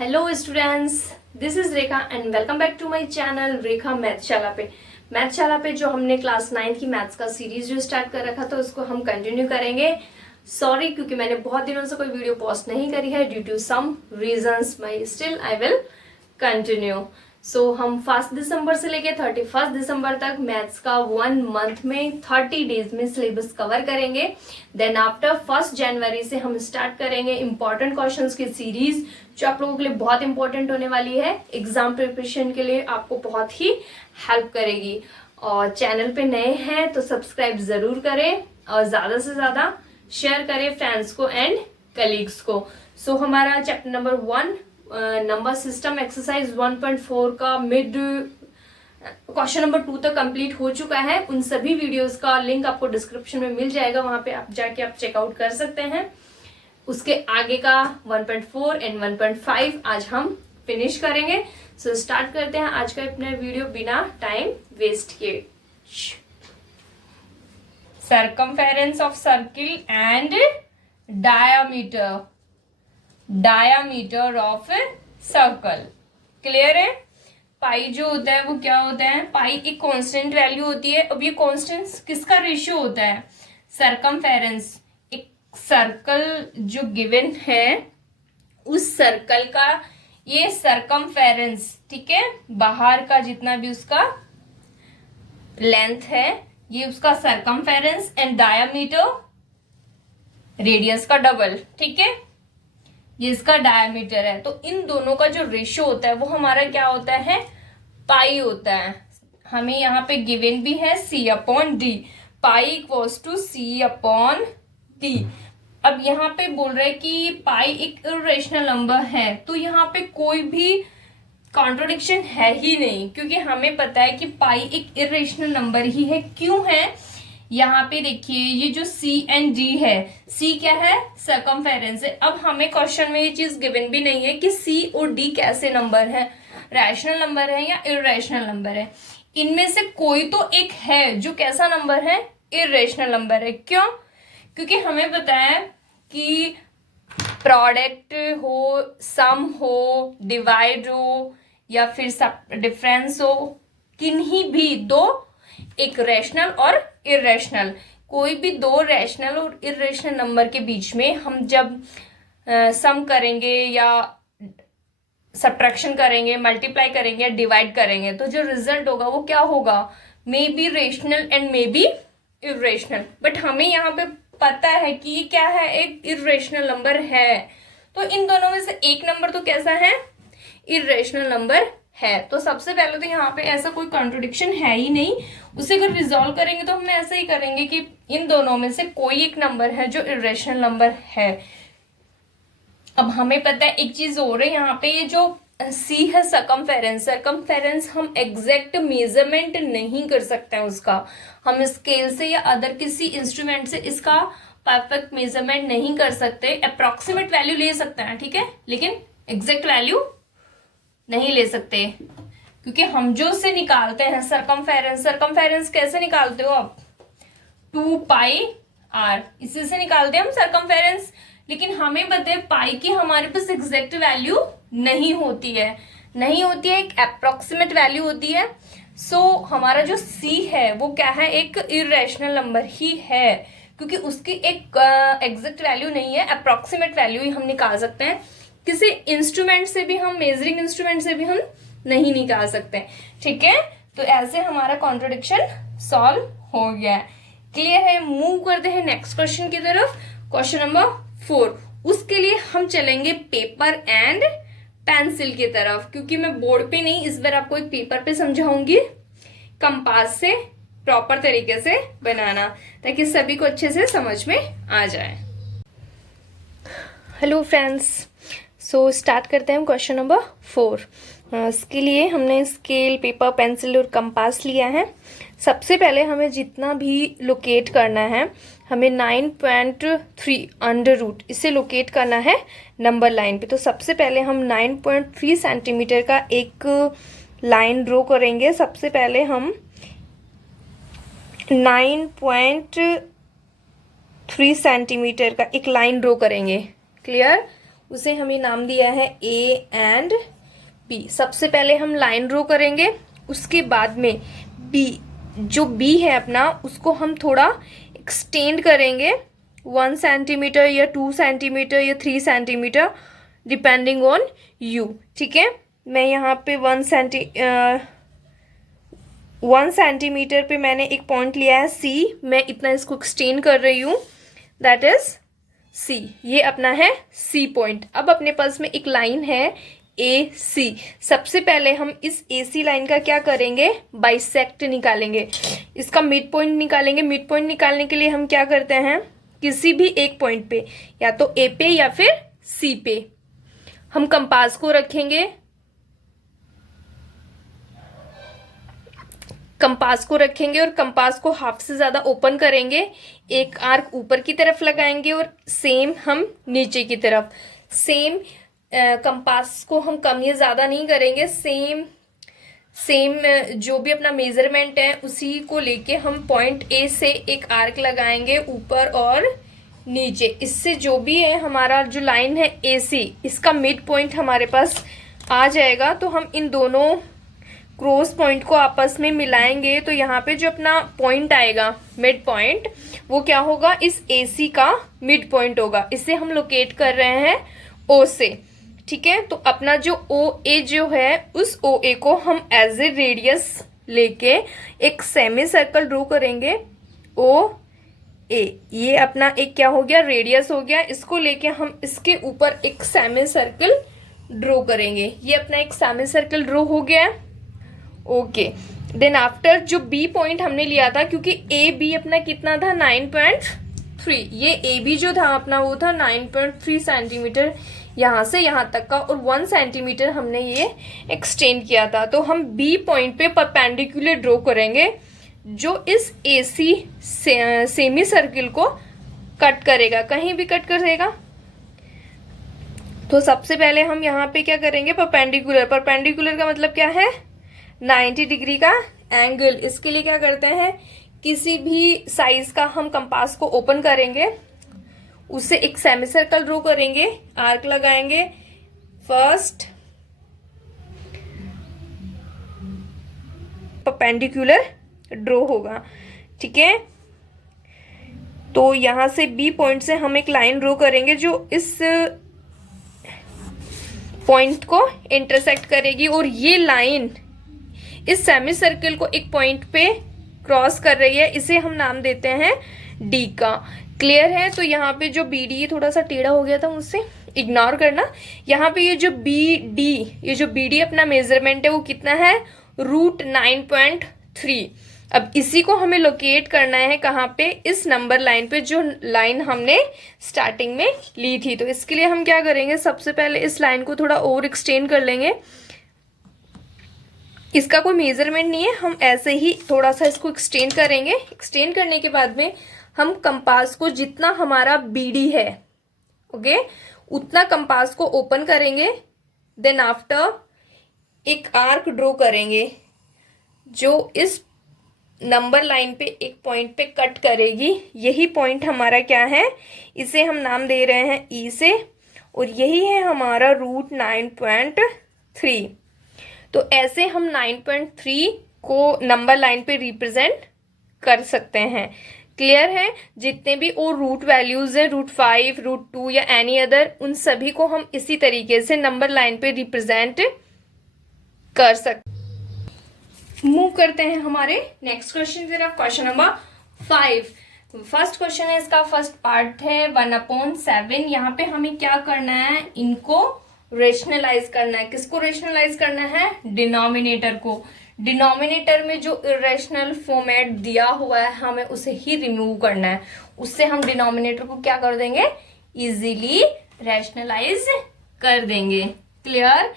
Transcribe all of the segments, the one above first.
Hello students, this is Rekha and welcome back to my channel Rekha Mathshala पे। मैथशाला पे जो हमने क्लास 9 की मैथ्स का सीरीज जो स्टार्ट कर रखा था उसको हम कंटिन्यू करेंगे। सॉरी क्योंकि मैंने बहुत दिनों से कोई वीडियो पोस्ट नहीं करी है due to some reasons, my still I will continue. So हम 1 दिसंबर से लेके 31 दिसंबर तक मैथ्स का 1 मंथ में 30 डेज में सिलेबस कवर करेंगे। देन आफ्टर 1 जनवरी से हम स्टार्ट करेंगे इंपॉर्टेंट क्वेश्चंस की सीरीज जो आप लोगों के लिए बहुत इंपॉर्टेंट होने वाली है। एग्जाम प्रिपरेशन के लिए आपको बहुत ही हेल्प करेगी। और चैनल पे नए हैं तो सब्सक्राइब जरूर करें और ज्यादा से ज्यादा शेयर करें फ्रेंड्स को एंड कलीग्स को। सो हमारा chapter number 1 number system exercise 1.4 का मिड क्वेश्चन नंबर 2 तक कंप्लीट हो चुका है। उन सभी वीडियोस का लिंक आपको डिस्क्रिप्शन में मिल जाएगा, वहां पे आप जाके आप चेकआउट कर सकते हैं। उसके आगे का 1.4 एंड 1.5 आज हम फिनिश करेंगे। सो स्टार्ट करते हैं आज का अपना वीडियो बिना टाइम वेस्ट किए। Circumference of circle and diameter of circle. Clear है? पाई जो होता है वो क्या होता है? पाई एक कांस्टेंट वैल्यू होती है। अब ये कांस्टेंट किसका रेशियो होता है? सर्कमफेरेंस। एक सर्कल जो गिवन है उस सर्कल का ये सर्कमफेरेंस, ठीक है, बाहर का जितना भी उसका लेंथ है ये उसका सर्कमफेरेंस एंड डायामीटर रेडियस का डबल, ठीक है, ये इसका डायमीटर है। तो इन दोनों का जो रेशियो होता है वो हमारा क्या होता है? पाई होता है। हमें यहाँ पे गिवन भी है C/D, pi equals to C/D। अब यहाँ पे बोल रहे हैं कि पाई एक इरेशनल नंबर है, तो यहाँ पे कोई भी कॉन्ट्रोडिक्शन है ही नहीं, क्योंकि हमें पता है कि पाई एक इरेशनल नंबर ही है। क्यों है? यहाँ पे देखिए ये जो C एंड D है, C क्या है? सर्कमफेरेंस है। अब हमें क्वेश्चन में ये चीज गिवन भी नहीं है कि C और D कैसे नंबर है, रैशनल नंबर है या इरेशनल नंबर है। इनमें से कोई तो एक है जो कैसा नंबर है? इरेशनल नंबर है। क्यों? क्योंकि हमें पता है कि प्रोडक्ट हो, सम हो, डिवाइड हो या फिर डिफरेंस हो, किन्हीं भी दो, एक रैशनल और इरेशनल, कोई भी दो रैशनल और इरेशनल नंबर के बीच में हम जब सम करेंगे या सब्ट्रैक्शन करेंगे, मल्टीप्लाई करेंगे या डिवाइड करेंगे तो जो रिजल्ट होगा वो क्या होगा? May be rational and may be irrational. But हमें यहाँ पे पता है कि ये क्या है? एक इरेशनल नंबर है। तो इन दोनों में से एक नंबर तो कैसा है? इरेशनल नंबर है। तो सबसे पहले तो यहाँ पे ऐसा कोई कॉन्ट्रोडिक्शन है ही नहीं। उसे अगर रिजॉल्व करेंगे तो हम ऐसे ही करेंगे कि इन दोनों में से कोई एक नंबर है जो इरेशनल नंबर है। अब हमें पता है एक चीज और है, यहाँ पे ये जो C है सर्कमफेरेंस हम एग्जैक्ट मेजरमेंट नहीं कर सकते हैं उसका। हम स्केल से या अदर किसी इंस्ट्रूमेंट से इसका परफेक्ट मेजरमेंट नहीं कर सकते। अप्रोक्सीमेट वैल्यू ले सकते हैं, ठीक है, लेकिन एग्जैक्ट वैल्यू नहीं ले सकते, क्योंकि हम जो से निकालते हैं सर्कमफेरेंस कैसे निकालते हो आप? 2πr, इसी से निकालते हैं हम सर्कमफेरेंस। लेकिन हमें पता है पाई की हमारे पास एग्जैक्ट वैल्यू नहीं होती है, एक अप्रोक्सीमेट वैल्यू होती है। सो हमारा जो C है वो क्या है? एक इरेशनल नंबर ही है, क्योंकि उसकी एक एग्जैक्ट वैल्यू नहीं है, अप्रोक्सीमेट वैल्यू ही हम निकाल सकते हैं। किसी इंस्ट्रूमेंट से भी हम, मेजरिंग इंस्ट्रूमेंट से भी हम नहीं निकाल सकते, ठीक है। तो ऐसे हमारा कॉन्ट्रोडिक्शन सॉल्व हो गया है। क्लियर है? मूव करते हैं नेक्स्ट क्वेश्चन की तरफ, क्वेश्चन नंबर 4। उसके लिए हम चलेंगे पेपर एंड पेंसिल की तरफ, क्योंकि मैं बोर्ड पे नहीं, इस बार आपको एक पेपर पे समझाऊंगी कंपास से प्रॉपर तरीके से बनाना, ताकि सभी को अच्छे से समझ में आ जाए। हेलो फ्रेंड्स, सो स्टार्ट करते हैं क्वेश्चन नंबर 4। इसके लिए हमने स्केल, पेपर, पेंसिल और कंपास लिया है। सबसे पहले हमें जितना भी लोकेट करना है, हमें 9.3 अंडर रूट इसे लोकेट करना है नंबर लाइन पे। तो सबसे पहले हम 9.3 सेंटीमीटर का एक लाइन ड्रॉ करेंगे। सबसे पहले हम 9.3 सेंटीमीटर का एक लाइन ड्रॉ करेंगे। क्लियर? उसे हमें नाम दिया है ए एंड बी। सबसे पहले हम लाइन ड्रॉ करेंगे, उसके बाद में बी, जो बी है अपना, उसको हम थोड़ा एक्सटेंड करेंगे 1 सेंटीमीटर या 2 सेंटीमीटर या 3 सेंटीमीटर डिपेंडिंग ऑन यू। ठीक है, मैं यहाँ पे 1 सेंटीमीटर पे मैंने एक पॉइंट लिया है सी, मैं इतना इसको एक्सटेंड कर रही हूँ, दैट इज सी। ये अपना है सी पॉइंट। अब अपने पास में एक लाइन है ए सी। सबसे पहले हम इस ए सी लाइन का क्या करेंगे, बाइसेक्ट निकालेंगे, इसका मिड पॉइंट निकालेंगे। मिड पॉइंट निकालने के लिए हम क्या करते हैं, किसी भी एक पॉइंट पे, या तो ए पे या फिर सी पे, हम कंपास को रखेंगे। कंपास को रखेंगे और कंपास को हाफ से ज़्यादा ओपन करेंगे, एक आर्क ऊपर की तरफ लगाएंगे और सेम हम नीचे की तरफ। सेम कंपास को हम कम या ज़्यादा नहीं करेंगे, सेम जो भी अपना मेजरमेंट है उसी को लेके हम पॉइंट ए से एक आर्क लगाएंगे ऊपर और नीचे। इससे जो भी है हमारा जो लाइन है ए सी, इसका मिड पॉइंट हमारे पास आ जाएगा। तो हम इन दोनों क्रॉस पॉइंट को आपस में मिलाएंगे, तो यहाँ पे जो अपना पॉइंट आएगा मिड पॉइंट, वो क्या होगा, इस ए सी का मिड पॉइंट होगा। इसे हम लोकेट कर रहे हैं ओ से। ठीक है, तो अपना जो ओ ए जो है, उस ओ ए को हम एज ए रेडियस लेके एक सेमी सर्कल ड्रॉ करेंगे ओ ए। ये अपना एक क्या हो गया, रेडियस हो गया। इसको लेके हम इसके ऊपर एक सेमी सर्कल ड्रॉ करेंगे। ये अपना एक सेमी सर्कल ड्रॉ हो गया है। ओके, देन आफ्टर जो बी पॉइंट हमने लिया था, क्योंकि ए बी अपना कितना था 9.3, ये ए बी जो था अपना वो था 9.3 सेंटीमीटर यहाँ से यहाँ तक का, और 1 सेंटीमीटर हमने ये एक्सटेंड किया था। तो हम बी पॉइंट पे परपेंडिकुलर ड्रॉ करेंगे जो इस ए सी सेमी सर्किल को कट करेगा, कहीं भी कट करेगा। तो सबसे पहले हम यहाँ पे क्या करेंगे, परपेंडिकुलर। परपेंडिकुलर का मतलब क्या है, 90 डिग्री का एंगल। इसके लिए क्या करते हैं, किसी भी साइज का हम कंपास को ओपन करेंगे, उससे एक सेमी सर्कल ड्रॉ करेंगे, आर्क लगाएंगे। फर्स्ट परपेंडिकुलर ड्रॉ होगा। ठीक है, तो यहां से बी पॉइंट से हम एक लाइन ड्रॉ करेंगे जो इस पॉइंट को इंटरसेक्ट करेगी, और ये लाइन इस सेमी सर्कल को एक पॉइंट पे क्रॉस कर रही है। इसे हम नाम देते हैं डी का। क्लियर है, तो यहाँ पे जो बी डी, ये थोड़ा सा टेढ़ा हो गया था, मुझसे इग्नोर करना। यहाँ पे ये जो बी डी, ये जो बी डी अपना मेजरमेंट है वो कितना है, √9.3। अब इसी को हमें लोकेट करना है कहाँ पे, इस नंबर लाइन पे, जो लाइन हमने स्टार्टिंग में ली थी। तो इसके लिए हम क्या करेंगे, सबसे पहले इस लाइन को थोड़ा और एक्सटेंड कर लेंगे। इसका कोई मेजरमेंट नहीं है, हम ऐसे ही थोड़ा सा इसको एक्सटेंड करेंगे। एक्सटेंड करने के बाद में हम कंपास को, जितना हमारा बीडी है, ओके, उतना कंपास को ओपन करेंगे। देन आफ्टर एक आर्क ड्रॉ करेंगे जो इस नंबर लाइन पे एक पॉइंट पे कट करेगी। यही पॉइंट हमारा क्या है, इसे हम नाम दे रहे हैं ई से, और यही है हमारा √9.3। तो ऐसे हम 9.3 को नंबर लाइन पे रिप्रेजेंट कर सकते हैं। क्लियर है, जितने भी और रूट वैल्यूज है, √5, √2 या एनी अदर, उन सभी को हम इसी तरीके से नंबर लाइन पे रिप्रेजेंट कर सकते। मूव करते हैं हमारे नेक्स्ट क्वेश्चन की तरफ। Question number 5। फर्स्ट क्वेश्चन है, इसका फर्स्ट पार्ट है 1/7। यहाँ पे हमें क्या करना है, इनको रेशनलाइज करना है। किसको रेशनलाइज करना है, डिनोमिनेटर को। डिनोमिनेटर में जो इरेशनल फॉर्मेट दिया हुआ है हमें उसे ही रिमूव करना है। उससे हम डिनोमिनेटर को क्या कर देंगे, इजीली रेशनलाइज कर देंगे। क्लियर,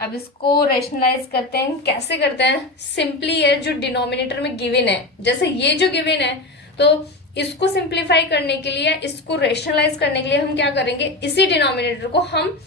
अब इसको रेशनलाइज करते हैं। कैसे करते हैं, सिंपली है, जो डिनोमिनेटर में गिवन है, जैसे ये जो गिवन है, तो इसको सिंप्लीफाई करने के लिए, इसको रेशनलाइज करने के लिए हम क्या करेंगे, इसी डिनोमिनेटर को हम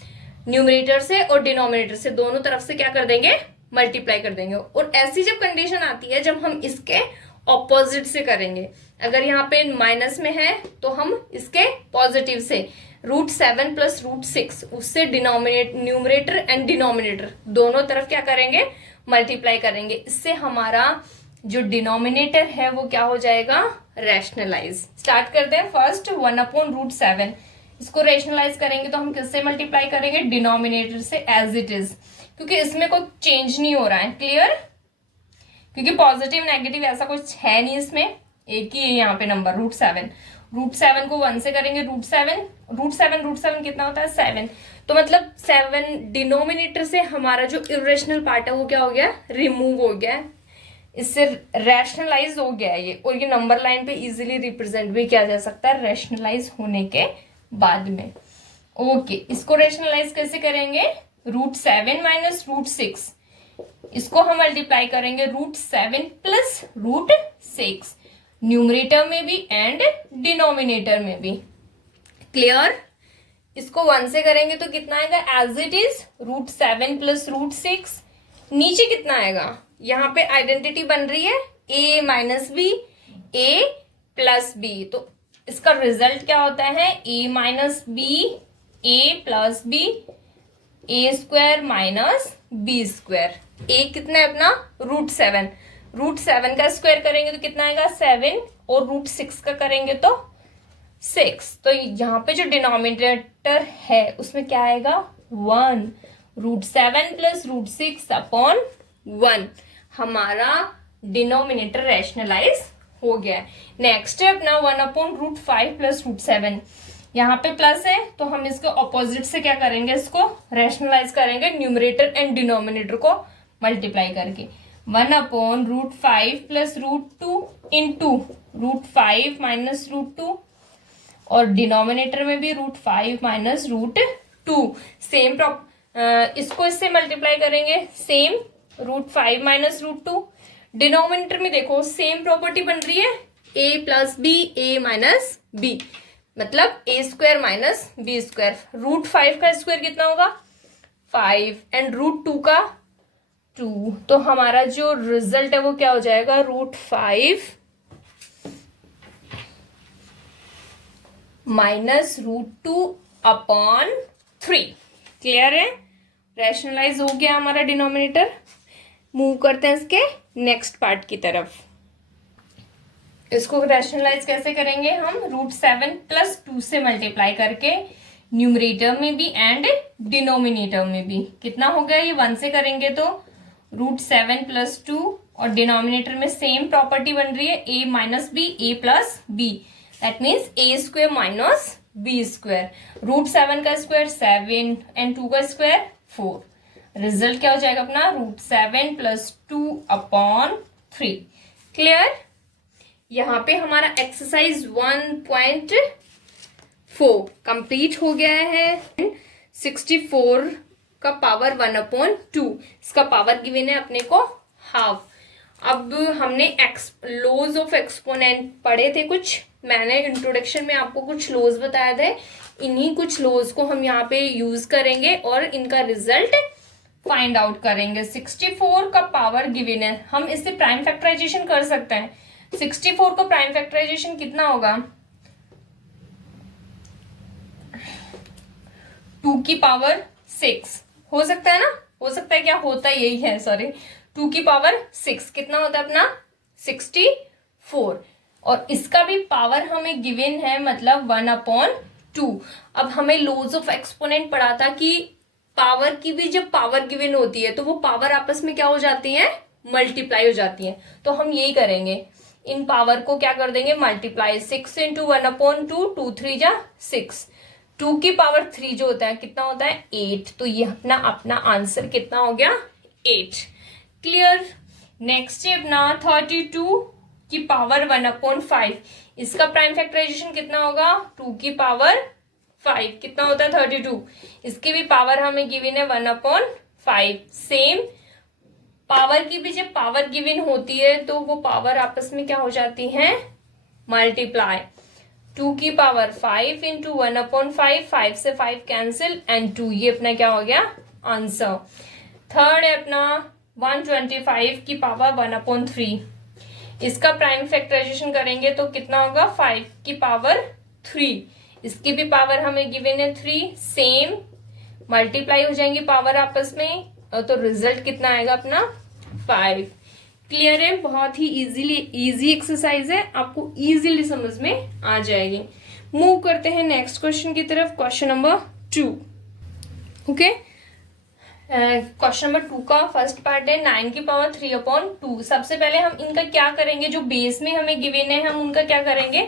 न्यूमरेटर से और डिनोमिनेटर से दोनों तरफ से क्या कर देंगे, मल्टीप्लाई कर देंगे। और ऐसी जब कंडीशन आती है जब हम इसके ऑपोजिट से करेंगे, अगर यहाँ पे माइनस में है तो हम इसके पॉजिटिव से √7 प्लस √6 उससे न्यूमरेटर एंड डिनोमिनेटर दोनों तरफ क्या करेंगे, मल्टीप्लाई करेंगे। इससे हमारा जो डिनोमिनेटर है वो क्या हो जाएगा, रैशनलाइज। स्टार्ट करते हैं। फर्स्ट 1/√7, इसको रैशनलाइज करेंगे तो हम किससे मल्टीप्लाई करेंगे, डिनोमिनेटर से एज इट इज, क्योंकि इसमें कोई चेंज नहीं हो रहा है। क्लियर, क्योंकि पॉजिटिव नेगेटिव ऐसा कुछ है नहीं, इसमें एक ही है यहाँ पे नंबर √7। √7 को 1 से करेंगे, √7 कितना होता है 7, तो मतलब 7 डिनोमिनेटर से हमारा जो इरेशनल पार्ट है वो क्या हो गया, रिमूव हो गया, इससे रैशनलाइज हो गया ये। और ये नंबर लाइन पे इजीली रिप्रेजेंट भी किया जा सकता है रैशनलाइज होने के बाद में। ओके, इसको रैशनलाइज कैसे करेंगे, √7 माइनस √6, इसको हम मल्टीप्लाई करेंगे √7 प्लस √6, न्यूमरेटर में भी एंड डिनोमिनेटर में भी। क्लियर, इसको 1 से करेंगे तो कितना आएगा, एज इट इज √7 प्लस √6। नीचे कितना आएगा, यहाँ पे आइडेंटिटी बन रही है a minus b, a plus b, तो इसका रिजल्ट क्या होता है, a minus b, a plus b, a² minus b²। a कितना है अपना √7, √7 का स्क्वायर करेंगे तो कितना आएगा 7, और √6 का करेंगे तो 6। तो यहाँ पे जो डिनोमिनेटर है उसमें क्या आएगा 1, √7 प्लस √6 अपॉन 1, हमारा डिनोमिनेटर रैशनलाइज हो गया है। नेक्स्ट है अपना 1/√5 प्लस √7, यहाँ पे प्लस है तो हम इसके ऑपोजिट से क्या करेंगे, इसको रैशनलाइज करेंगे, न्यूमरेटर एंड डिनोमिनेटर को मल्टीप्लाई करके। 1/√5 प्लस √2 इंटू √5 माइनस √2, और डिनोमिनेटर में भी √5 माइनस √2, सेम इसको इससे मल्टीप्लाई करेंगे, सेम √5 माइनस √2। डिनोमिनेटर में देखो सेम प्रॉपर्टी बन रही है, a plus b, a minus b, मतलब a² माइनस b²। √5 का स्क्वायर कितना होगा 5 एंड √2 का 2, तो हमारा जो रिजल्ट है वो क्या हो जाएगा, √5 माइनस √2 अपॉन 3। क्लियर है, रैशनलाइज हो गया हमारा डिनोमिनेटर। मूव करते हैं इसके नेक्स्ट पार्ट की तरफ। इसको रैशनलाइज कैसे करेंगे हम, √7 प्लस 2 से मल्टीप्लाई करके, न्यूमरेटर में भी एंड डिनोमिनेटर में भी। कितना हो गया, ये 1 से करेंगे तो √7 प्लस 2, और डिनोमिनेटर में सेम प्रॉपर्टी बन रही है a minus b, a plus b, that means a² minus b²। √7 का स्क्वायर 7 एंड 2 का स्क्वायर 4। रिजल्ट क्या हो जाएगा अपना, √7 प्लस 2 अपॉन 3। क्लियर, यहाँ पे हमारा एक्सरसाइज 1.4 कंप्लीट हो गया है। 64 का पावर 1/2, इसका पावर गिवन है अपने को हाफ। अब हमने लॉज ऑफ एक्सपोनेंट पढ़े थे कुछ, मैंने इंट्रोडक्शन में आपको कुछ लॉज बताया थे, इन्हीं कुछ लॉज को हम यहाँ पे यूज करेंगे और इनका रिजल्ट फाइंड आउट करेंगे। 64 का पावर गिवन है, हम इससे प्राइम फैक्टराइजेशन कर सकते हैं। 64 का प्राइम फैक्टराइजेशन कितना होगा, 2 की पावर 6 हो सकता है ना, हो सकता है, क्या होता है यही है, सॉरी, 2 की पावर 6 कितना होता है अपना 64, और इसका भी पावर हमें गिवन है, मतलब 1/2। अब हमें लॉज ऑफ एक्सपोनेंट पढ़ा था कि पावर की भी जब पावर गिवन होती है तो वो पावर आपस में क्या हो जाती है, मल्टीप्लाई हो जाती है। तो हम यही करेंगे, इन पावर को क्या कर देंगे, मल्टीप्लाई। 6 इंटू 1/2, 2 3 जा 6, 2 की पावर 3 जो होता है कितना होता है 8, तो ये अपना आंसर कितना हो गया 8। क्लियर, नेक्स्ट है अपना 32 की पावर 1/5, इसका प्राइम फैक्टराइजेशन कितना होगा, 2 की पावर 5 कितना होता है 32, इसकी भी पावर हमें गिवन है 1/5। सेम पावर की भी जब पावर गिवन होती है तो वो पावर आपस में क्या हो जाती है, मल्टीप्लाई। 2 की पावर 5 इंटू 1/5, 5 से 5 कैंसिल एंड 2, ये अपना क्या हो गया आंसर। थर्ड है अपना 125 की पावर 1/3, इसका प्राइम फैक्टराइजेशन करेंगे तो कितना होगा 5 की पावर 3, इसकी भी पावर हमें गिवन है 3, सेम मल्टीप्लाई हो जाएंगी पावर आपस में, तो रिजल्ट कितना आएगा अपना 5। क्लियर है, बहुत ही इजी एक्सरसाइज है, आपको इजीली समझ में आ जाएगी। मूव करते हैं नेक्स्ट क्वेश्चन की तरफ, question number 2। Okay, question number 2 का फर्स्ट पार्ट है 9 की पावर 3/2। सबसे पहले हम इनका क्या करेंगे, जो बेस में हमें गिवन है हम उनका क्या करेंगे,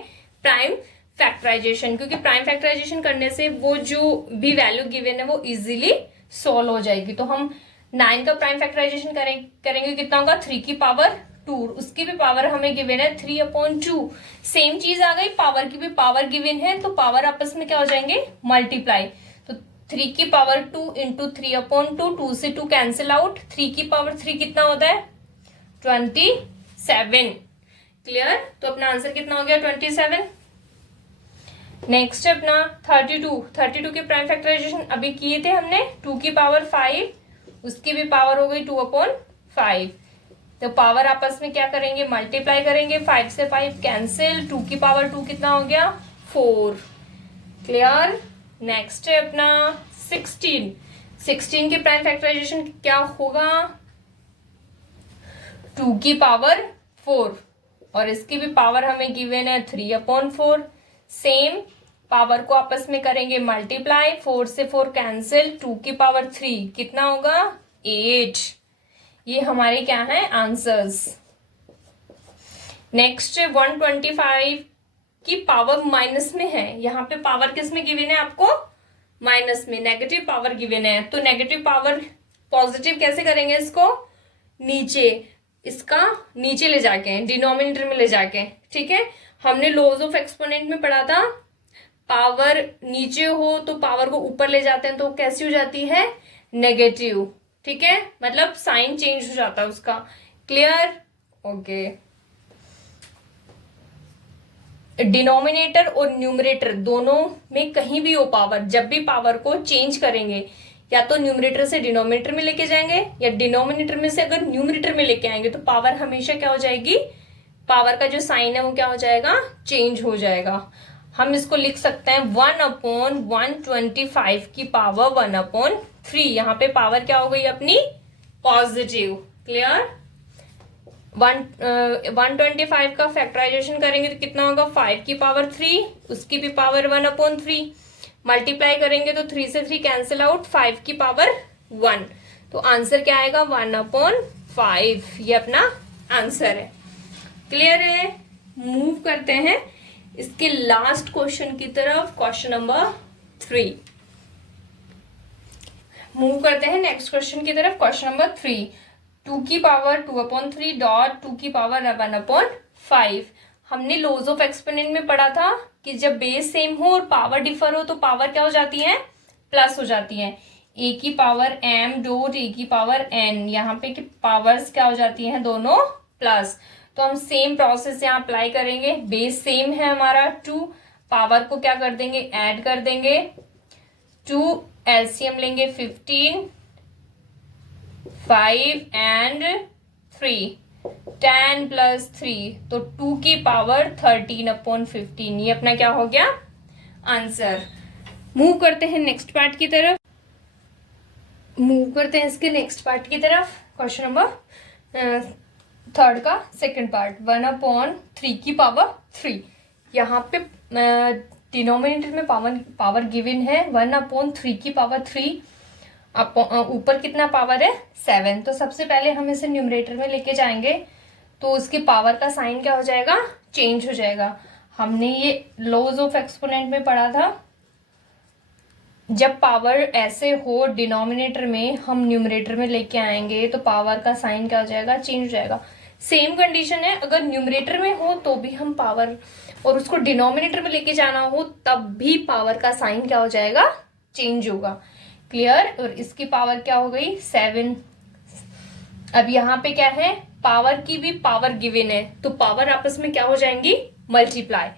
प्राइम फैक्टराइजेशन, क्योंकि प्राइम फैक्टराइजेशन करने से वो जो भी वैल्यू गिवन है वो इजीली सॉल्व हो जाएगी। तो हम 9 का प्राइम फैक्टराइजेशन करेंगे कितना होगा 3 की पावर 2, उसकी भी पावर हमें गिवन है 3/2। सेम चीज आ गई, पावर की भी पावर गिवन है तो पावर आपस में क्या हो जाएंगे मल्टीप्लाई। तो 3 की पावर 2 इंटू 3/2, 2 से 2 कैंसिल आउट, 3 की पावर 3 कितना होता है 27। क्लियर, तो अपना आंसर कितना हो गया 27। नेक्स्ट है अपना 32 के प्राइम फैक्टराइजेशन अभी किए थे हमने, 2 की पावर 5, उसकी भी पावर हो गई 2/5। तो पावर आपस में क्या करेंगे मल्टीप्लाई करेंगे, 5 से 5 कैंसिल, 2 की पावर 2 कितना हो गया 4। क्लियर, नेक्स्ट है अपना 16 के प्राइम फैक्टराइजेशन क्या होगा 2 की पावर 4, और इसकी भी पावर हमें गिवन है 3/4। सेम पावर को आपस में करेंगे मल्टीप्लाई, 4 से 4 कैंसिल, 2 की पावर 3 कितना होगा 8। ये हमारे क्या है आंसर्स। नेक्स्ट 125 की पावर माइनस में है, यहाँ पे पावर किस में गिवन है आपको माइनस में, नेगेटिव पावर गिवन है। तो नेगेटिव पावर पॉजिटिव कैसे करेंगे, इसको नीचे, इसका नीचे ले जाके डिनोमिनेटर में ले जाके, ठीक है। हमने लॉज ऑफ एक्सपोनेंट में पढ़ा था, पावर नीचे हो तो पावर को ऊपर ले जाते हैं तो कैसी हो जाती है नेगेटिव, ठीक है, मतलब साइन चेंज हो जाता है उसका। Clear, okay. डिनोमिनेटर और न्यूमरेटर दोनों में कहीं भी हो पावर, जब भी पावर को चेंज करेंगे या तो न्यूमरेटर से डिनोमिनेटर में लेके जाएंगे या डिनोमिनेटर में से अगर न्यूमरेटर में लेके आएंगे तो पावर हमेशा क्या हो जाएगी, पावर का जो साइन है वो क्या हो जाएगा चेंज हो जाएगा। हम इसको लिख सकते हैं 1/125 की पावर 1/3। यहाँ पे पावर क्या हो गई अपनी पॉजिटिव। क्लियर, 125 का फैक्टराइजेशन करेंगे तो कितना होगा 5 की पावर 3, उसकी भी पावर 1/3, मल्टीप्लाई करेंगे तो 3 से 3 कैंसिल आउट, 5 की पावर 1, तो आंसर क्या आएगा 1/5। ये अपना आंसर है। क्लियर है, मूव करते हैं इसके लास्ट क्वेश्चन की तरफ, क्वेश्चन नंबर 3। मूव करते हैं नेक्स्ट क्वेश्चन की तरफ, क्वेश्चन नंबर 3। 2 की पावर 2/3 डॉट 2 की पावर 1/5। हमने लॉज ऑफ एक्सपोनेंट में पढ़ा था कि जब बेस सेम हो और पावर डिफर हो तो पावर क्या हो जाती है प्लस हो जाती है। a की पावर m डॉट a की पावर n, यहाँ पे कि पावर्स क्या हो जाती हैं दोनों प्लस। तो हम सेम प्रोसेस यहाँ अप्लाई करेंगे, बेस सेम है हमारा 2, पावर को क्या कर देंगे ऐड कर देंगे, 2 एलसीएम लेंगे 15, 5 एंड 3, 10 प्लस 3, तो 2 की पावर 13/15। ये अपना क्या हो गया आंसर। मूव करते हैं नेक्स्ट पार्ट की तरफ, क्वेश्चन नंबर 3 का सेकंड पार्ट 1/3 की पावर 3। यहाँ पे डिनोमिनेटर में पावर गिवन है 1/3 की पावर 3, ऊपर कितना पावर है 7। तो सबसे पहले हम इसे न्यूमरेटर में लेके जाएंगे तो उसकी पावर का साइन क्या हो जाएगा चेंज हो जाएगा। हमने ये लॉज ऑफ एक्सपोनेंट में पढ़ा था, जब पावर ऐसे हो डिनोमिनेटर में हम न्यूमरेटर में लेके आएंगे तो पावर का साइन क्या हो जाएगा चेंज हो जाएगा। सेम कंडीशन है, अगर न्यूमरेटर में हो तो भी हम पावर और उसको डिनोमिनेटर में लेके जाना हो तब भी पावर का साइन क्या हो जाएगा चेंज होगा। क्लियर, और इसकी पावर क्या हो गई 7। अब यहाँ पे क्या है पावर की भी पावर गिवन है तो पावर आपस में क्या हो जाएंगी मल्टीप्लाई,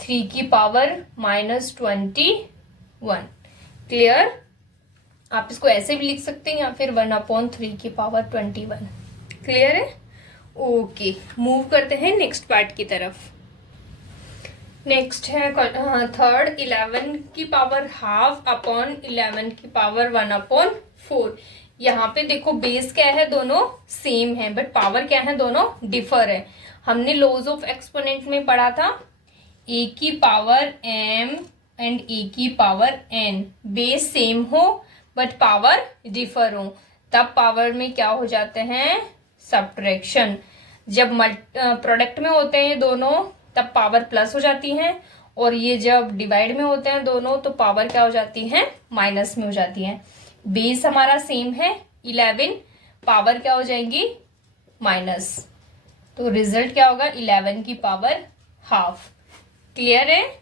3 की पावर -21। क्लियर, आप इसको ऐसे भी लिख सकते हैं या फिर 1/3 की पावर 21। क्लियर है, ओके, मूव करते हैं नेक्स्ट पार्ट की तरफ। नेक्स्ट है थर्ड, 11 की पावर हाफ अपॉन 11 की पावर 1/4। यहाँ पे देखो बेस क्या है, दोनों सेम है, बट पावर क्या है, दोनों डिफर है। हमने लॉज ऑफ एक्सपोनेंट में पढ़ा था a की पावर m एंड a की पावर n, बेस सेम हो बट पावर डिफर हो, तब पावर में क्या हो जाते हैं, सब्ट्रैक्शन। जब प्रोडक्ट में होते हैं दोनों तब पावर प्लस हो जाती है, और ये जब डिवाइड में होते हैं दोनों तो पावर क्या हो जाती है, माइनस में हो जाती है। बेस हमारा सेम है 11, पावर क्या हो जाएंगी, माइनस, तो रिजल्ट क्या होगा, 11 की पावर हाफ। क्लियर है?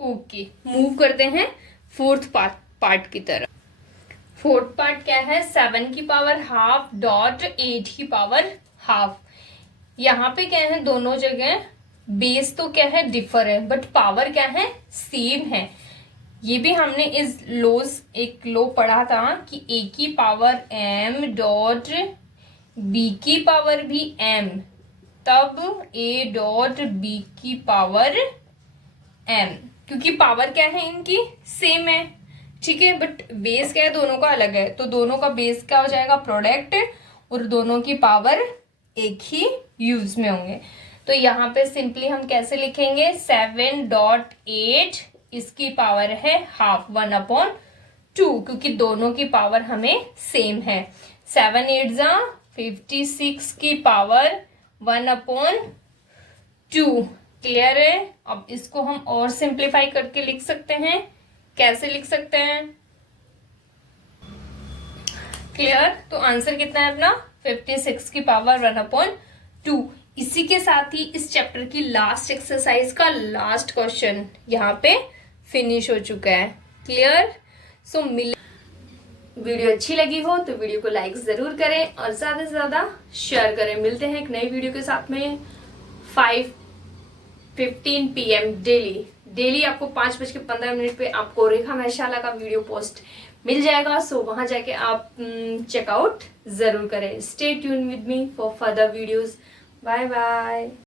ओके, मूव करते हैं फोर्थ पार्ट की तरफ। फोर्थ पार्ट क्या है, 7 की पावर हाफ डॉट 8 की पावर हाफ। यहाँ पे क्या है, दोनों जगह बेस तो क्या है, डिफर है, बट पावर क्या है, सेम है। ये भी हमने इस एक लो पढ़ा था कि a की पावर m डॉट b की पावर भी m, तब a डॉट b की पावर m, क्योंकि पावर क्या है इनकी सेम है, ठीक है, बट बेस क्या है, दोनों का अलग है, तो दोनों का बेस क्या हो जाएगा, प्रोडक्ट, और दोनों की पावर एक ही यूज में होंगे। तो यहाँ पे सिंपली हम कैसे लिखेंगे, 7.8 इसकी पावर है हाफ 1/2, क्योंकि दोनों की पावर हमें सेम है। 7 8 जा 56 की पावर 1/2। क्लियर है? अब इसको हम और सिंप्लीफाई करके लिख सकते हैं, कैसे लिख सकते हैं, क्लियर? तो आंसर कितना है अपना, 56 की पावर 1/2। इसी के साथ ही इस चैप्टर की लास्ट एक्सरसाइज का लास्ट क्वेश्चन यहाँ पे फिनिश हो चुका है। क्लियर? सो वीडियो अच्छी लगी हो तो वीडियो को लाइक जरूर करें और ज्यादा से ज्यादा शेयर करें। मिलते हैं एक नई वीडियो के साथ में 5:15 PM डेली आपको 5:15 पे आपको रेखा वैशाला का वीडियो पोस्ट मिल जाएगा। सो वहां जाके आप चेकआउट जरूर करें। Stay tune with me for further videos. Bye bye.